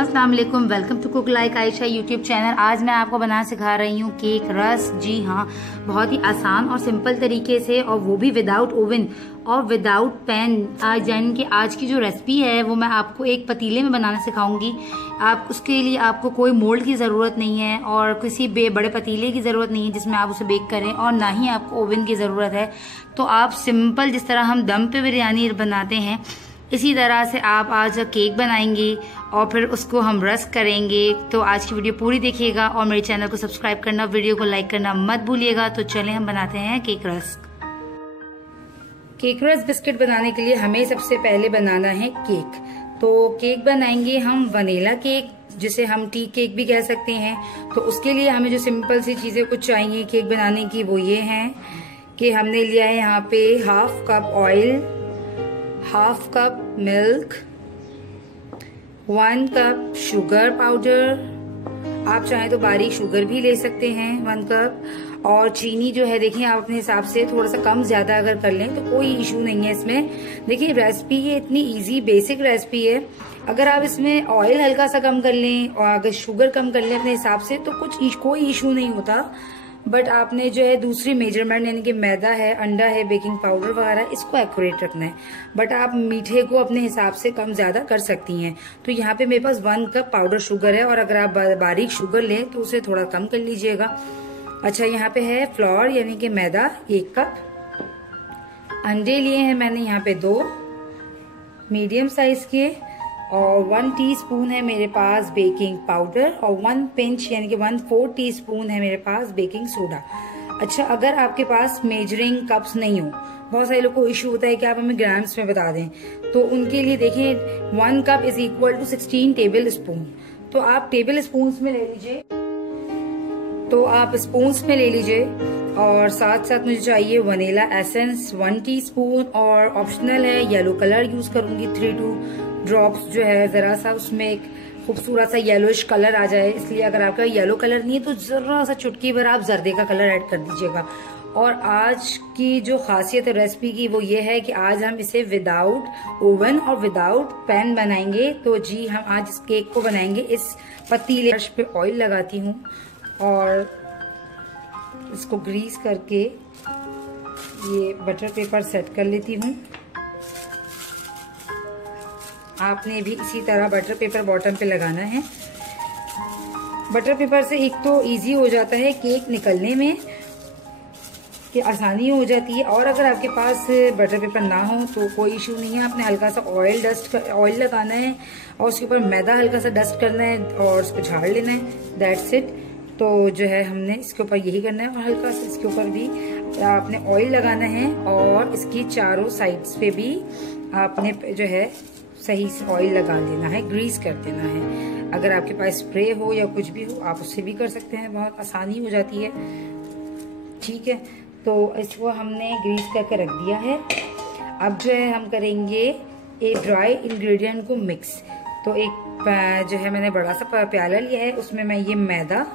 अस्सलाम वालेकुम, welcome to cook like Ayesha YouTube channel. आज मैं आपको बनाना सिखा रही हूँ केक रस। जी हाँ, बहुत ही आसान और सिंपल तरीके से, और वो भी विदाउट ओवन और विदाउट पैन। यानी कि आज की जो रेसिपी है वो मैं आपको एक पतीले में बनाना सिखाऊंगी। आप उसके लिए आपको कोई मोल्ड की ज़रूरत नहीं है और किसी बड़े पतीले की ज़रूरत नहीं है जिसमें आप उसे बेक करें, और ना ही आपको ओवन की ज़रूरत है। तो आप सिंपल, जिस तरह हम दम पे बिरयानी बनाते हैं, इसी तरह से आप आज केक बनाएंगे और फिर उसको हम रस करेंगे। तो आज की वीडियो पूरी देखिएगा और मेरे चैनल को सब्सक्राइब करना, वीडियो को लाइक करना मत भूलिएगा। तो चलें हम बनाते हैं केक रस। केक रस बिस्किट बनाने के लिए हमें सबसे पहले बनाना है केक। तो केक बनाएंगे हम वनीला केक, जिसे हम टी केक भी कह सकते हैं। तो उसके लिए हमें जो सिंपल सी चीजें कुछ चाहिए केक बनाने की, वो ये हैं कि हमने लिया है यहाँ पे half cup oil, half cup milk, 1 cup sugar powder, आप चाहें तो बारीक शुगर भी ले सकते हैं 1 कप, और चीनी जो है देखिए आप अपने हिसाब से थोड़ा सा कम ज्यादा अगर कर लें तो कोई इशू नहीं है इसमें। देखिए रेसिपी ये इतनी इजी बेसिक रेसिपी है। अगर आप इसमें ऑयल हल्का सा कम कर लें और अगर शुगर कम कर लें अपने हिसाब से तो कोई इशू नहीं होता। बट आपने जो है दूसरी मेजरमेंट, यानी कि मैदा है, अंडा है, बेकिंग पाउडर वगैरह, इसको एक्यूरेट रखना है। बट आप मीठे को अपने हिसाब से कम ज्यादा कर सकती हैं। तो यहाँ पे मेरे पास 1 कप पाउडर शुगर है, और अगर आप बारीक शुगर लें तो उसे थोड़ा कम कर लीजिएगा। अच्छा, यहाँ पे है फ्लोर यानी कि मैदा 1 कप, अंडे लिए हैं मैंने यहाँ पे 2 मीडियम साइज के, और 1 टीस्पून है मेरे पास बेकिंग पाउडर, और 1 पिंच यानी कि 1/4 टीस्पून है मेरे पास बेकिंग सोडा। अच्छा, अगर आपके पास मेजरिंग कप्स नहीं हो, बहुत सारे लोगों को इश्यू होता है कि आप हमें ग्राम्स में बता दें, तो उनके लिए देखिए 1 cup is equal to 16 tablespoon. तो आप टेबल स्पून में ले लीजिए, तो आप स्पून में ले लीजिए। और साथ साथ मुझे चाहिए वनीला एसेंस 1 टीस्पून, और ऑप्शनल है येलो कलर यूज करूंगी 3 ड्रॉप्स, जो है जरा सा उसमें एक खूबसूरत सा येलोइश कलर आ जाए, इसलिए अगर आपका येलो कलर नहीं है तो जरा सा चुटकी भर आप जर्दे का कलर ऐड कर दीजिएगा। और आज की जो खासियत है रेसिपी की वो ये है कि आज हम इसे विदाउट ओवन और विदाउट पैन बनाएंगे। तो जी हम आज इस केक को बनाएंगे इस पतीले पे। ऑयल लगाती हूँ और इसको ग्रीस करके ये बटर पेपर सेट कर लेती हूँ। आपने भी इसी तरह बटर पेपर बॉटम पे लगाना है। बटर पेपर से एक तो इजी हो जाता है केक निकलने में, कि आसानी हो जाती है, और अगर आपके पास बटर पेपर ना हो तो कोई इशू नहीं है। आपने हल्का सा ऑयल लगाना है और उसके ऊपर मैदा हल्का सा डस्ट करना है और उसको झाड़ लेना है, दैट्स इट। तो जो है हमने इसके ऊपर यही करना है, और हल्का सा इसके ऊपर भी आपने ऑयल लगाना है, और इसकी चारों साइड्स पे भी आपने जो है सही से ऑयल लगा लेना है, ग्रीस कर देना है। अगर आपके पास स्प्रे हो या कुछ भी हो आप उससे भी कर सकते हैं, बहुत आसानी हो जाती है। ठीक है, तो इसको हमने ग्रीस करके रख दिया है। अब जो है हम करेंगे एक ड्राई इंग्रेडिएंट को मिक्स। तो एक जो है मैंने बड़ा सा प्याला लिया है, उसमें मैं ये मैदा,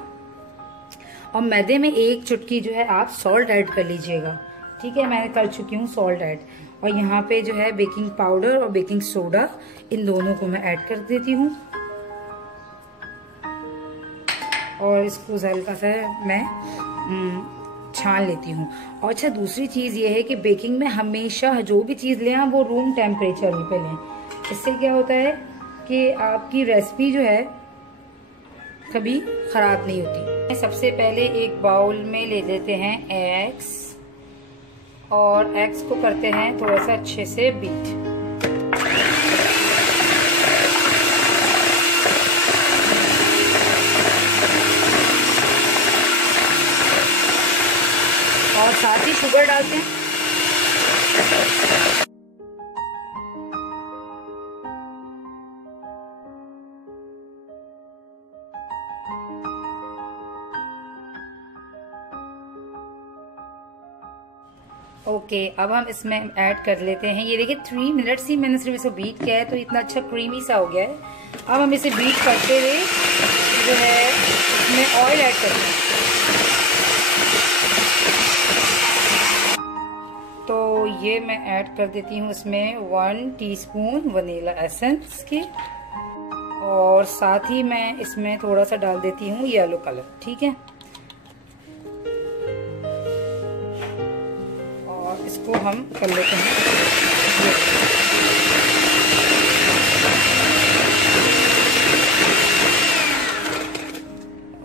और मैदे में 1 चुटकी जो है आप सॉल्ट ऐड कर लीजिएगा। ठीक है, मैं कर चुकी हूँ सॉल्ट ऐड। और यहाँ पे जो है बेकिंग पाउडर और बेकिंग सोडा, इन दोनों को मैं ऐड कर देती हूँ, और इसको हल्का सा मैं छान लेती हूँ। और अच्छा, दूसरी चीज ये है कि बेकिंग में हमेशा जो भी चीज लें वो रूम टेम्परेचर पे लें। इससे क्या होता है कि आपकी रेसिपी जो है कभी खराब नहीं होती। सबसे पहले एक बाउल में ले लेते हैं एग्स, और एग्स को करते हैं थोड़ा सा अच्छे से बीट। और साथ ही शुगर डालते हैं। ओके, अब हम इसमें ऐड कर लेते हैं, ये देखिए 3 मिनट्स ही मैंने सिर्फ इसको बीट किया है, तो इतना अच्छा क्रीमी सा हो गया है। अब हम इसे बीट करते हुए जो है इसमें ऑयल ऐड करेंगे। तो ये मैं ऐड कर देती हूँ इसमें 1 टीस्पून वनीला एसेंस की, और साथ ही मैं इसमें थोड़ा सा डाल देती हूँ येलो कलर, ठीक है। और इसको हम कर लेते हैं।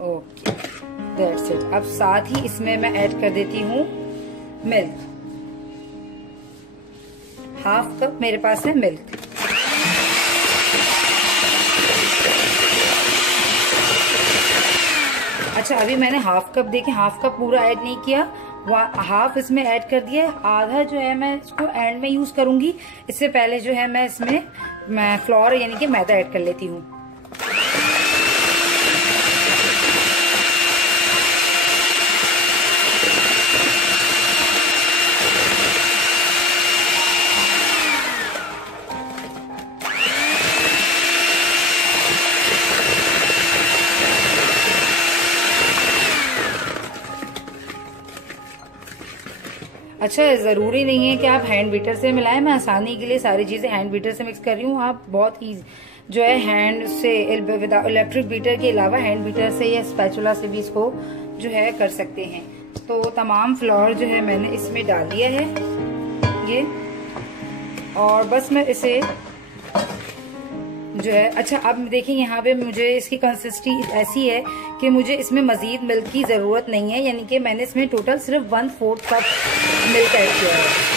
Okay, that's it. अब साथ ही इसमें मैं ऐड कर देती हूँ मिल्क, हाफ कप मेरे पास है मिल्क। अच्छा, अभी मैंने हाफ कप, देखिए हाफ कप पूरा ऐड नहीं किया, हाफ इसमें ऐड कर दिया है। आधा जो है मैं इसको एंड में यूज करूंगी। इससे पहले जो है मैं इसमें फ्लोर यानी कि मैदा ऐड कर लेती हूँ। अच्छा, ज़रूरी नहीं है कि आप हैंड बीटर से मिलाएं, मैं आसानी के लिए सारी चीज़ें हैंड बीटर से मिक्स कर रही हूँ। आप बहुत ही जो है हैंड से, इलेक्ट्रिक बीटर के अलावा हैंड बीटर से या स्पैचुला से भी इसको जो है कर सकते हैं। तो तमाम फ्लोर जो है मैंने इसमें डाल दिया है ये, और बस मैं इसे जो है, अच्छा अब देखिए यहाँ पे मुझे इसकी कंसिस्टेंसी ऐसी है कि मुझे इसमें मजीद मिल्क की ज़रूरत नहीं है, यानी कि मैंने इसमें टोटल सिर्फ 1/4 कप मिल्क ऐड किया है।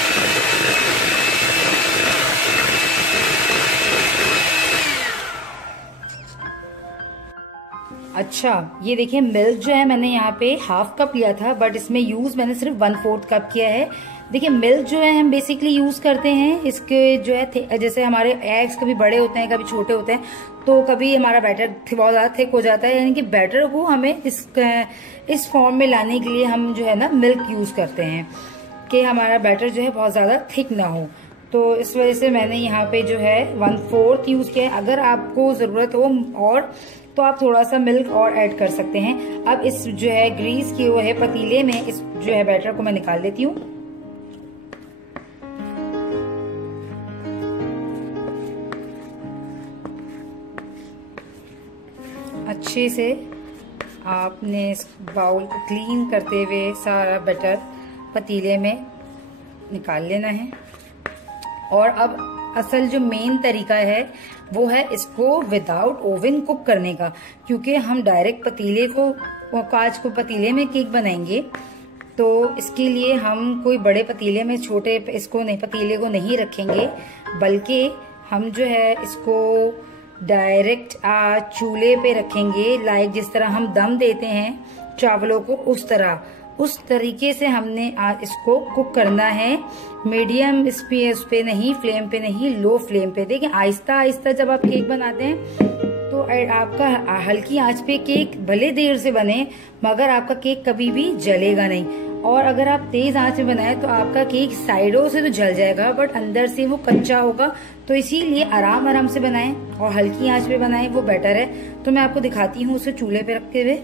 अच्छा, ये देखिए मिल्क जो है मैंने यहाँ पे हाफ कप लिया था, बट इसमें यूज मैंने सिर्फ 1/4 कप किया है। देखिए मिल्क जो है हम बेसिकली यूज करते हैं इसके जो है, जैसे हमारे एग्स कभी बड़े होते हैं कभी छोटे होते हैं, तो कभी हमारा बैटर बहुत ज्यादा थिक हो जाता है, यानी कि बैटर को हमें इस फॉर्म में लाने के लिए हम जो है ना मिल्क यूज करते हैं कि हमारा बैटर जो है बहुत ज्यादा थिक ना हो। तो इस वजह से मैंने यहाँ पे जो है 1/4 यूज किया है। अगर आपको जरूरत हो और तो आप थोड़ा सा मिल्क और ऐड कर सकते हैं। अब इस जो है ग्रीस किए हुए पतीले में इस जो है बैटर को मैं निकाल लेती हूँ। अच्छे से आपने इस बाउल को क्लीन करते हुए सारा बैटर पतीले में निकाल लेना है। और अब असल जो मेन तरीका है वो है इसको विदाउट ओवन कुक करने का, क्योंकि हम डायरेक्ट पतीले को कांच को पतीले में केक बनाएंगे, तो इसके लिए हम कोई बड़े पतीले में छोटे इसको नहीं पतीले को नहीं रखेंगे, बल्कि हम जो है इसको डायरेक्ट चूल्हे पे रखेंगे। लाइक जिस तरह हम दम देते हैं चावलों को, उस तरीके से हमने आज इसको कुक करना है। मीडियम इस पे नहीं, फ्लेम पे नहीं, लो फ्लेम पे। देखिए आहिस्ता आहिस्ता जब आप केक बनाते हैं तो आपका हल्की आंच पे केक भले देर से बने मगर आपका केक कभी भी जलेगा नहीं। और अगर आप तेज आंच में बनाएं तो आपका केक साइडों से तो जल जाएगा बट अंदर से वो कच्चा होगा। तो इसीलिए आराम आराम से बनाएं और हल्की आंच पे बनाएं, वो बेटर है। तो मैं आपको दिखाती हूँ उसे चूल्हे पे रखते हुए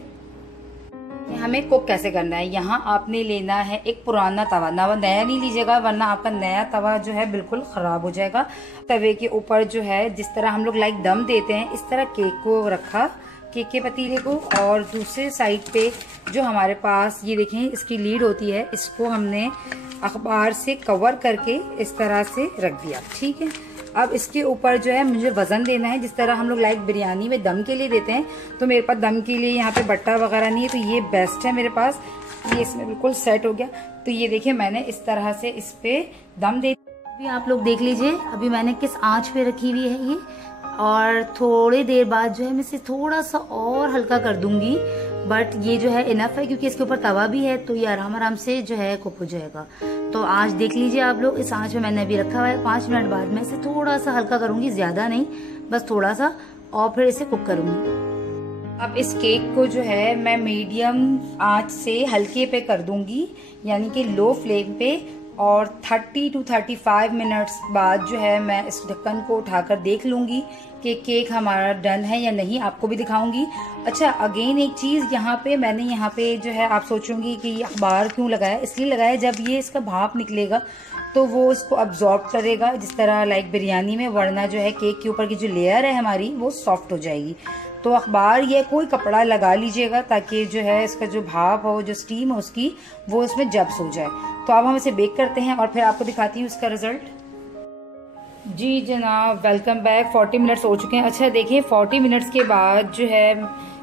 हमें कुक कैसे करना है। यहाँ आपने लेना है एक पुराना तवा, नया नहीं लीजिएगा वरना आपका नया तवा जो है बिल्कुल खराब हो जाएगा। तवे के ऊपर जो है जिस तरह हम लोग लाइक दम देते हैं इस तरह केक को रखा, केक के पतीले को, और दूसरे साइड पे जो हमारे पास ये देखें इसकी लीड होती है, इसको हमने अखबार से कवर करके इस तरह से रख दिया। ठीक है, अब इसके ऊपर जो है मुझे वजन देना है जिस तरह हम लोग लाइक बिरयानी में दम के लिए देते हैं। तो मेरे पास दम के लिए यहाँ पे बट्टा वगैरह नहीं है, तो ये बेस्ट है मेरे पास। ये इसमें बिल्कुल सेट हो गया। तो ये देखिए मैंने इस तरह से इस पे दम दे। अभी आप लोग देख लीजिए अभी मैंने किस आंच पे रखी हुई है ये, और थोड़ी देर बाद जो है मैं इसे थोड़ा सा और हल्का कर दूंगी, बट ये जो है इनफ है क्योंकि इसके ऊपर तवा भी है तो ये आराम आराम से जो है कुक हो जाएगा। तो आज देख लीजिए आप लोग इस आंच में मैंने अभी रखा हुआ है। 5 मिनट बाद मैं इसे थोड़ा सा हल्का करूंगी, ज्यादा नहीं, बस थोड़ा सा, और फिर इसे कुक करूंगी। अब इस केक को जो है मैं मीडियम आंच से हल्के पे कर दूंगी, यानी कि लो फ्लेम पे, और 30 to 35 मिनट्स बाद जो है मैं इस ढक्कन को उठाकर देख लूँगी कि केक हमारा डन है या नहीं, आपको भी दिखाऊंगी। अच्छा, अगेन एक चीज़ मैंने यहाँ पे जो है, आप सोचूंगी कि ये अखबार क्यों लगाया, इसलिए लगाया जब ये इसका भाप निकलेगा तो वो इसको अब्जॉर्ब करेगा जिस तरह लाइक बिरयानी में, वरना जो है केक के ऊपर की जो लेयर है हमारी वो सॉफ्ट हो जाएगी। तो अखबार या कोई कपड़ा लगा लीजिएगा ताकि जो है इसका जो भाप हो, जो स्टीम हो उसकी, वो इसमें जब्स हो जाए। तो अब हम इसे बेक करते हैं और फिर आपको दिखाती हूँ इसका रिजल्ट। जी जनाब, वेलकम बैक। 40 मिनट्स हो चुके हैं। अच्छा देखिए, 40 मिनट्स के बाद जो है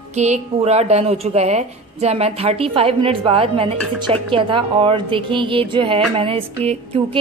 केक पूरा डन हो चुका है। जब मैं 35 मिनट्स बाद मैंने इसे चेक किया था और देखें ये जो है मैंने इसके, क्योंकि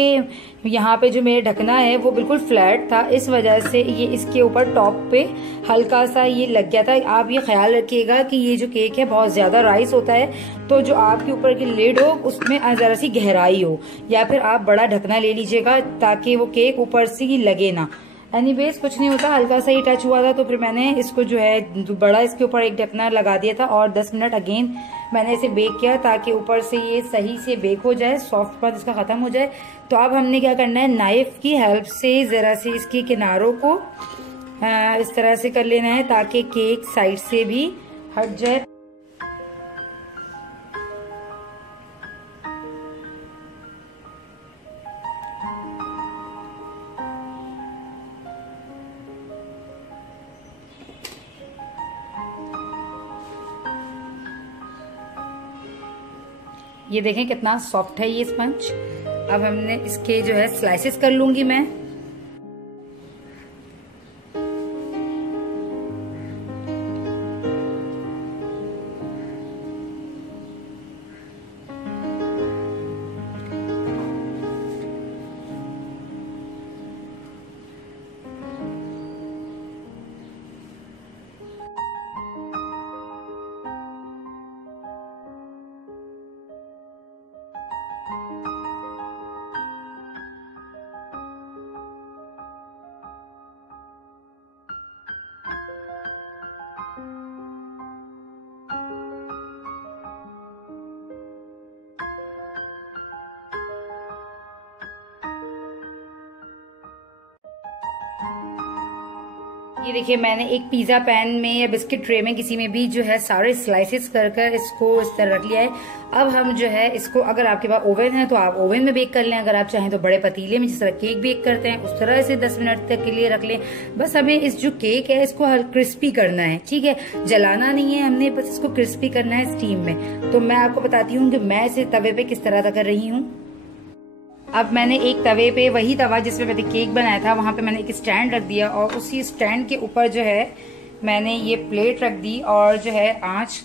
यहाँ पे जो मेरा ढकना है वो बिल्कुल फ्लैट था, इस वजह से ये इसके ऊपर टॉप पे हल्का सा ये लग गया था। आप ये ख्याल रखिएगा कि ये जो केक है बहुत ज़्यादा राइस होता है, तो जो आपके ऊपर की लिड हो उसमें ज़रा सी गहराई हो, या फिर आप बड़ा ढकना ले लीजिएगा ताकि वो केक ऊपर से ही लगे ना। एनीवेज कुछ नहीं होता, हल्का सा ही टच हुआ था, तो फिर मैंने इसको जो है बड़ा इसके ऊपर एक ढकना लगा दिया था और 10 मिनट अगेन मैंने इसे बेक किया ताकि ऊपर से ये सही से बेक हो जाए, सॉफ्ट पार्ट इसका खत्म हो जाए। तो अब हमने क्या करना है, नाइफ की हेल्प से जरा से इसके किनारों को इस तरह से कर लेना है ताकि केक साइड से भी हट जाए। ये देखें कितना सॉफ्ट है ये स्पंज। अब हमने इसके जो है स्लाइसेस कर लूंगी मैं। ये देखिए, मैंने एक पिज्जा पैन में या बिस्किट ट्रे में किसी में भी जो है सारे स्लाइसेस कर कर इसको इस तरह रख लिया है। अब हम जो है इसको, अगर आपके पास ओवन है तो आप ओवन में बेक कर लें, अगर आप चाहें तो बड़े पतीले में जिस तरह केक बेक करते हैं उस तरह से 10 मिनट तक के लिए रख लें। बस हमें इस जो केक है इसको क्रिस्पी करना है, ठीक है, जलाना नहीं है हमने, बस इसको क्रिस्पी करना है स्टीम में। तो मैं आपको बताती हूँ कि मैं इसे तवे पे किस तरह कर रही हूँ। अब मैंने एक तवे पे, वही तवा जिसमें मैंने केक बनाया था, वहां पे मैंने एक स्टैंड रख दिया और उसी स्टैंड के ऊपर जो है मैंने ये प्लेट रख दी और जो है आंच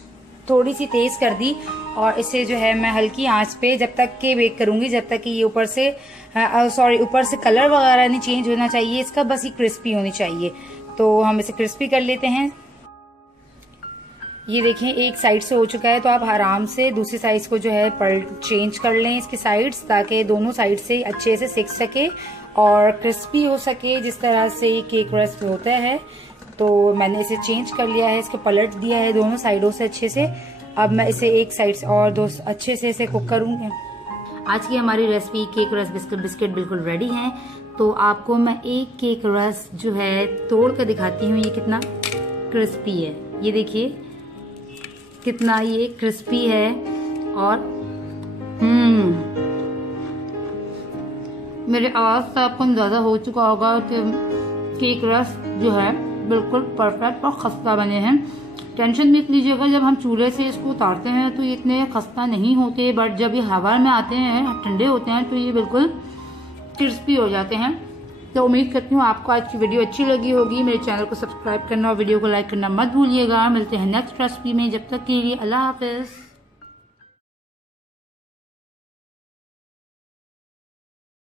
थोड़ी सी तेज कर दी और इसे जो है मैं हल्की आंच पे जब तक के बेक करूंगी जब तक कि ये ऊपर से ऊपर से कलर वगैरह नहीं चेंज होना चाहिए इसका, बस ये क्रिस्पी होनी चाहिए। तो हम इसे क्रिस्पी कर लेते हैं। ये देखें, एक साइड से हो चुका है, तो आप आराम से दूसरी साइड को जो है चेंज कर लें इसकी साइड्स, ताकि दोनों साइड से अच्छे से सिक सके और क्रिस्पी हो सके जिस तरह से केक क्रिस्पी होता है। तो मैंने इसे चेंज कर लिया है, इसको पलट दिया है दोनों साइडों से अच्छे से। अब मैं इसे एक साइड से और दो अच्छे से इसे कुक करूंगी। आज की हमारी रेसिपी केक रस बिस्किट बिल्कुल रेडी है। तो आपको मैं एक केक रस जो है तोड़ कर दिखाती हूँ, ये कितना क्रिस्पी है। ये देखिए कितना ये क्रिस्पी है और मेरे आवाज से आपको अंदाजा हो चुका होगा कि केक रस जो है बिल्कुल परफेक्ट और खस्ता बने हैं। टेंशन मत लीजिएगा, जब हम चूल्हे से इसको उतारते हैं तो ये इतने खस्ता नहीं होते, बट जब ये हवा में आते हैं, ठंडे होते हैं, तो ये बिल्कुल क्रिस्पी हो जाते हैं। तो उम्मीद करती हूँ आपको आज की वीडियो अच्छी लगी होगी। मेरे चैनल को सब्सक्राइब करना और वीडियो को लाइक करना मत भूलिएगा। मिलते हैं नेक्स्ट रेसिपी में, जब तक के लिए अल्लाह हाफिज।